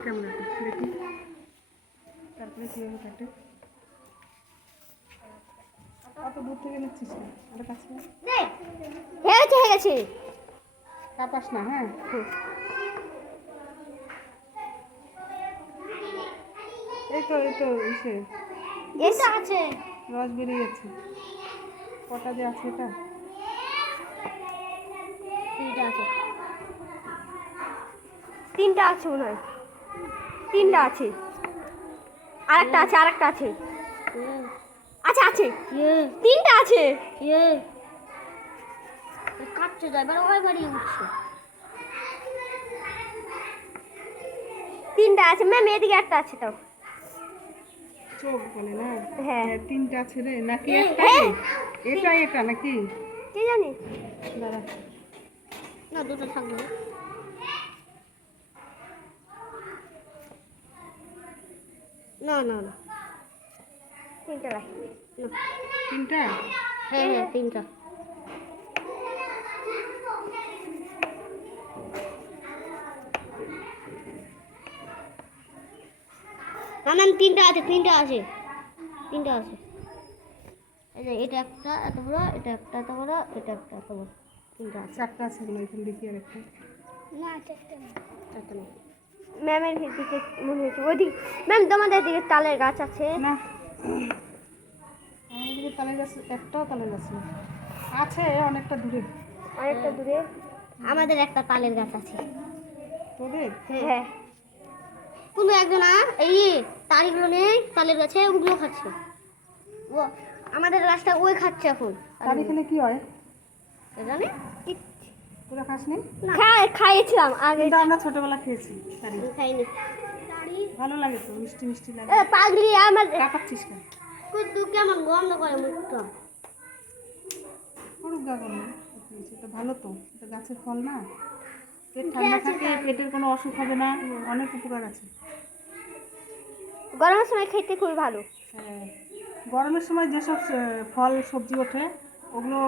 কেমন দেখি তারপরে কীভাবে কাটে অত দূর থেকে নিচ্ছিস না ওটা কাছে আয়। হয়ে গেছে কাপাস না হ্যাঁ? এই তো এই তো আছে। রস বেরিয়ে গেছে। কটা যে আছে এটা? তিনটা আছে। তিনটা আছে মনে হয়। তিনটা আছে। আরেকটা আছে আরেকটা আছে। আচ্ছা আছে। তিনটা আছে। কাটছে যায় এবার ওই বাড়ি উঠছে। তিনটা আছে। ম্যাম এদিকে একটা আছে তাও চোখ বলে না? হ্যাঁ। হ্যাঁ তিনটা আছে রে নাকি একটা হ্যাঁ। এটা এটা নাকি? কি জানি? দাঁড়া। না দুটো থাকবে। না না না। তিনটা রাখি না। তিনটা? হ্যাঁ হ্যাঁ তিনটা। না ম্যাম তিনটা আছে তিনটা আছে। তিনটা আছে। এই যে এটা একটা এত বড় এটা একটা এত বড় এটা একটা এত বড়। তিনটা আছে। চারটা আছে হয় দেখি আর একটা? না চারটা চারটা নেই। ম্যামের দিকে মনে হচ্ছে ওইদিকে ম্যাম তোমাদের দিকে তালের গাছ আছে? না। আমাদের দিকে তালের গাছ একটাও তালের গাছ নেই। আছে অনেকটা দূরে। অনেকটা দূরে? আমাদের একটা তালের গাছ আছে। তোদের? হ্যাঁ। কোনো একজন এই তালগুলো নেই তালের গাছে ওগুলো খাচ্ছে। ও আমাদের গাছটা ওই খাচ্ছে এখন। তার এখানে কি হয়? জানে? তোরা খাস নি। খাই খাইয়েছিলাম আগে। কিন্তু আমরা ছোটবেলা খেয়েছি খাইনি। ভালো লাগে তো মিষ্টি মিষ্টি লাগে। এ পাগলি আমার কাঁপাচ্ছিস কেন? কুদ্দু কেমন গন্ধ করে মুখটা? করুক গা এটা ভালো তো এটা গাছের ফল না। পেট ঠান্ডা থাকে পেটের কোনো অসুখ হবে না অনেক উপকার আছে। গরমের সময় খেতে খুবই ভালো। হ্যাঁ গরমের সময় যেসব ফল সবজি ওঠে ওগুলো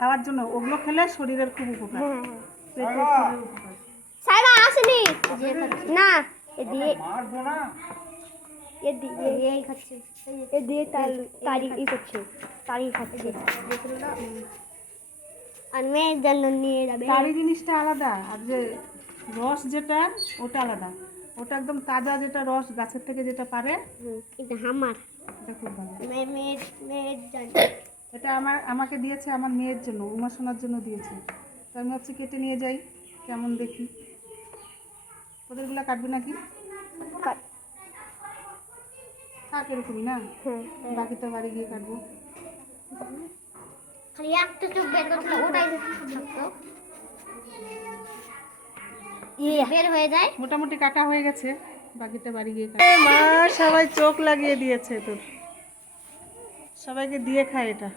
খাওয়ার জন্য ওগুলো খেলে শরীরের খুব উপকার। হ্যাঁ। সাইবা। আসেনি। না এ দিয়ে এ দিয়ে এই খাচ্ছে। এ দিয়ে তার তারি ই করছে। তারি খাচ্ছে। আর মেয়ের জন্য নিয়ে যাবে। তারি জিনিসটা আলাদা আর যে রস যেটা ওটা আলাদা। ওটা একদম তাজা যেটা রস গাছের থেকে যেটা পারে হুম, এটা হামার। এটা খুব ভালো। মেয়ে মেয়ের মেয়ের জন্য। এটা আমার আমাকে দিয়েছে আমার মেয়ের জন্য উমা সোনার জন্য দিয়েছে। তো আমি ভাবছি কেটে নিয়ে যাই কেমন দেখি। তোদেরগুলো কাটবি নাকি? কাট- থাক এরকমই না? হ্যাঁ বাকিটা বাড়ি গিয়ে কাটবো। খালি একটা চোখ বের করতে ওটাই বের হয়ে যায়। মোটামুটি কাটা হয়ে গেছে বাকিটা বাড়ি গিয়ে মা সবাই চোখ লাগিয়ে দিয়েছে তোর। সবাইকে দিয়ে খায় এটা।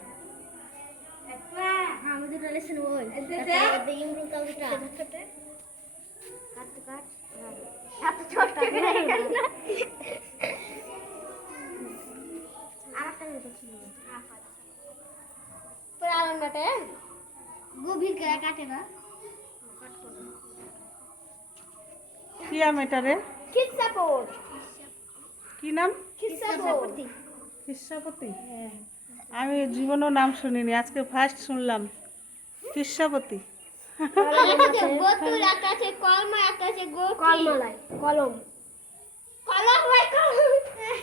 গভীর কাটে না। কি আম এটা রে? কি নাম? কৃষ্ণাপতি? আমি জীবনেও নাম শুনিনি আজকে ফার্স্ট শুনলাম। কৃষ্ণাপতি। একটা আছে কলমা আছে গোটি কলমালাই কলম। কলম ভাই কলম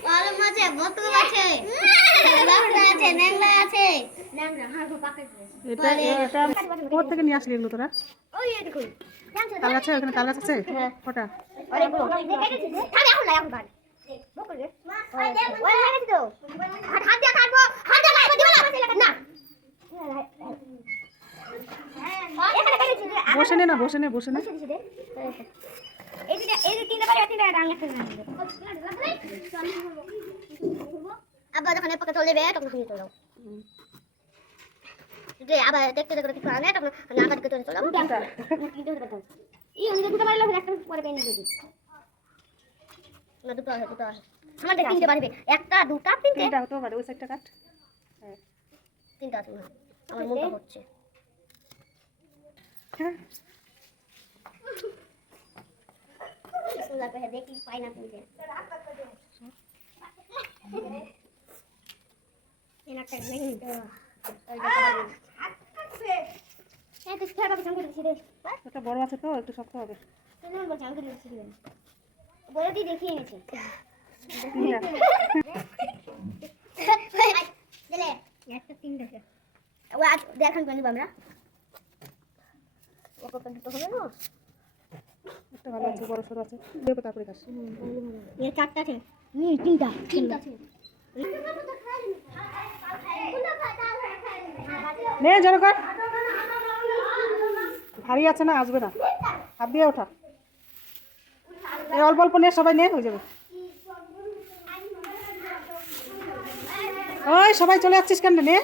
কলম আছে বোতল আছে। আছে ন্যাংরা আছে। ন্যাংরা হ্যাঁ পাকে এটা এটা কোথা থেকে নিয়ে আসলি এগুলো তোরা? ওই দেখুন। তাল গাছে ওখানে তাল আছে? এখন কাট। না না বসে নে না বসে নে বসে নে। আবার যখন এর চলে যাবে তখন আমি চলে যে আবার দেখতে দেখতে কিছু আনে তখন আমি আবার চলে চলে উনি দুটো বাড়ি লাগবে একটা পরে পেয়ে নিয়ে না দুটো আছে দুটো আছে আমাদের তিনটে বাড়িবে। একটা দুটা তিনটে? তিনটা হতে পারে ওই সাইডটা কাট। তিনটা আছে আমার মনটা হচ্ছে হ্যাঁ। সুন্দর করে দেখি পাই না তুলতে এনারটা দেখি হ্যাঁ এটা বড় আছে তো একটু শক্ত হবে। বলছি আমি বলে দেখিয়ে দেখান কেন আমরা। তিনটা। তিনটা আছে। নে জোর কর। ভারী আছে না আসবে না। হাত দিয়ে ওঠা। অল্প অল্প নিয়ে সবাই নিয়ে হয়ে যাবে। ওই সবাই চলে যাচ্ছিস কেন নিয়ে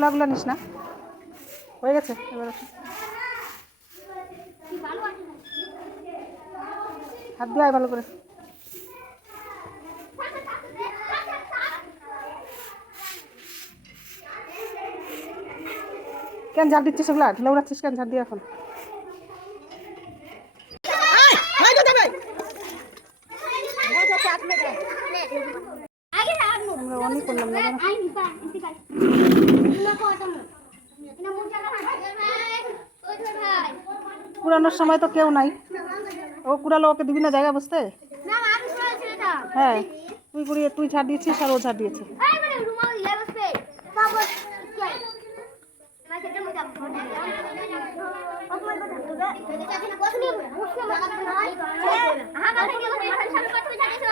গুলাগুলা নিস না। হয়ে গেছে? এবার হাত দিয়ে ভালো করে। কেন ঝাড় দিচ্ছিস ওগুলা? ঢিলা উড়াচ্ছিস কেন? ঝাড় দিয়ে এখন আগে রাখব আমরা অনেক করলাম না জানো? আই নিপা ইন্তিকাল না কো আতম না মুজা না ভাই ওই ভাই কুড়ানোর সময় তো কেউ নাই। ও কুড়ালো ওকে দিবি না জায়গা বসতে? হ্যাঁ। তুই কুড়িয়ে, তুই ছাড় দিয়েছিস আর ও ছাড় দিয়েছে। এই